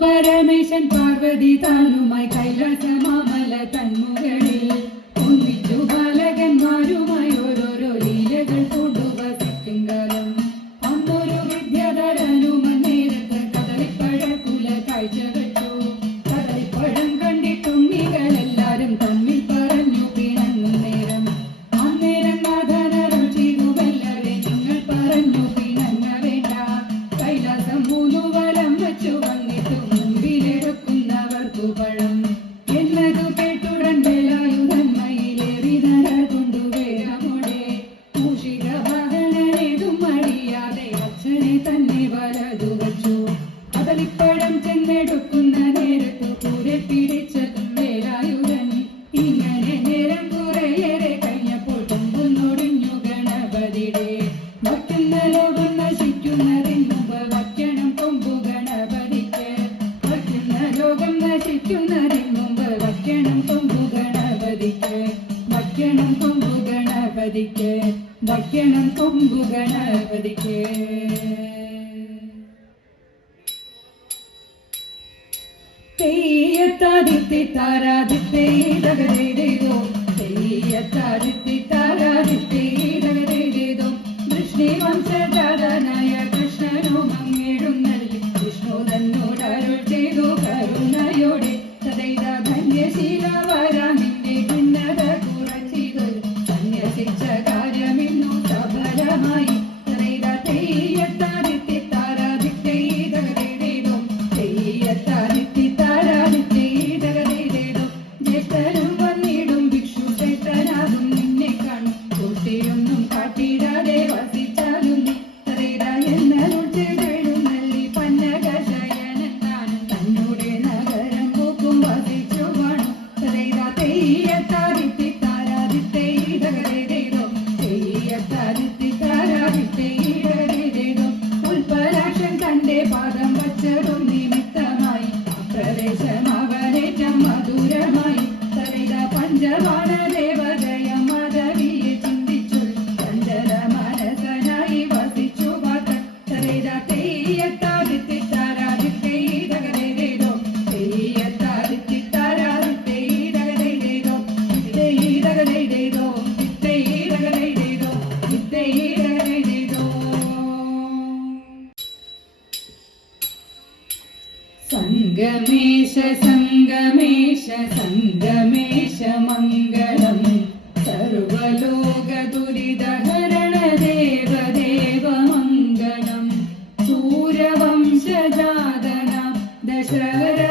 പരമേശൻ പാർവതി താനുമായി കൈലാസമാമല തന്മുകളിൽ ഒന്നിച്ചു ബാലകന്മാരുമായി ഓരോരോ ലീലകൾ കൊണ്ടുവസിക്കും കാലം. അന്നൊരു വിദ്യാധരനും നേരത്ത് കദളിപ്പഴക്കുല കാഴ്ച വെച്ചു. കദളിപ്പഴം കണ്ടിട്ടുണ്ണികളെല്ലാരും തമ്മിൽ പറഞ്ഞു പിണങ്ങും നേരം. അന്നേരം നാഥനരം ചെയ്തു വല്ലവേ നിങ്ങൾ പറഞ്ഞു പിണങ്ങ വേണ്ട. കൈലാസം മൂന്നു വലം വച്ചു വന്നിട്ടു മുമ്പിലെടുക്കുന്നവർക്കു പഴം എന്നതു കേട്ടുടൻ വേലായുധൻ മയിലേറി നര കൊണ്ടു വേഗമോടെ മൂഷിക വാഹനനേതും മടിയാതെ അച്ഛനെ തന്നെ വലതു വച്ചു. കദളിപ്പഴം ചെന്നെടുക്കുന്ന നേരത്തു കൂരെ പിടിച്ചതും വേലായുധൻ. ഇങ്ങനെ നേരം കുറേയേറെ കഴിഞ്ഞപ്പോൾ കൊമ്പുന്നൊടിഞ്ഞു ഗണപതിയുടെ. വയ്ക്കുന്ന ലോകം നശിക്കുന്നതിന് മുമ്പ് വയ്ക്കണം കൊമ്പു ഗണപതിക്ക്. വയ്ക്കുന്ന ലോകം നശിക്കുന്നതിന് മുമ്പ് വയ്ക്കണം കൊമ്പു ഗണപതിക്ക്. വയ്ക്കണം കൊമ്പു ഗണപതിക്ക്. വയ്ക്കണം കൊമ്പു ഗണപതിക്ക്. തെയ്യത്താദിത്തി താരാദിത്തേ ദഗദേതോ. തെയ്യത്താദിത്തി താരാദിത്തേ ദഗദേതോ. വൃഷ്ണി വംശജാതനായ കൃഷ്ണനും അങ്ങെഴുന്നള്ളി വിഷ്ണു തന്നോടരുൾ ചെയ്തു കരുണയോടെ. തദൈത ധന്യശീല വരാമിന്റെ ഭിന്നത കുറച്ചിതു. സന്യസിച്ച കാര്യമിന്നു സഫലമായി. തദൈത തെയ്യത്താദിത്തി താരാദിത്തേ ദഗദേതോ. തെയ്യത്താദിത്തി താരാദിത്തേ ദഗദേതോ. ജ്യേഷ്ഠനും വന്നിടും ഭിക്ഷു ശ്രേഷ്ഠനാകും നിന്നെ കാണും. കുട്ടിയൊന്നും കാട്ടിടാതെ വസിച്ചാലും നീ. തദൈത എന്നരുൾ ചെയ്തെഴുന്നള്ളി പന്നക ശയനത്താനും തന്നോടെ നഗരം പോക്കും വസിച്ചു കാണും. തദൈത തെയ്യത്താദിത്തി താരാദിത്തേ ദഗദേതോ. തെയ്യത്താദിത്തി താരാദിത്തേ ദഗദേതോ. ഉൽപ്പലാക്ഷൻ തന്റെ പാദം വച്ചതും നിമിത്തമായി പ്രദേശം അവനേറ്റം മധുരമായി. തദൈത പഞ്ചബാണ ദേവതയ മാധവിയെ ചിന്തിച്ചു ചഞ്ചല മനസനായി വസിച്ചു പാത്രൻ. തദൈത തെയ്യത്താദിത്തി താരാദിത്തേ ദഗദേതോ. തെയ്യത്താദിത്തി താരാദിത്തേ ദഗദേതോ. ഇത്തൈ ദഗദേതോ. ഇത്തൈ ദഗദേതോ. ഇത്തൈ ദഗദേതോ. സംഗമേശ സംഗമേശ സംഗമേശ മംഗളം. സർവലോക ദുരിതഹരണ ദേവദേവ മംഗളം. സൂര്യവംശജാതന ദശരഥ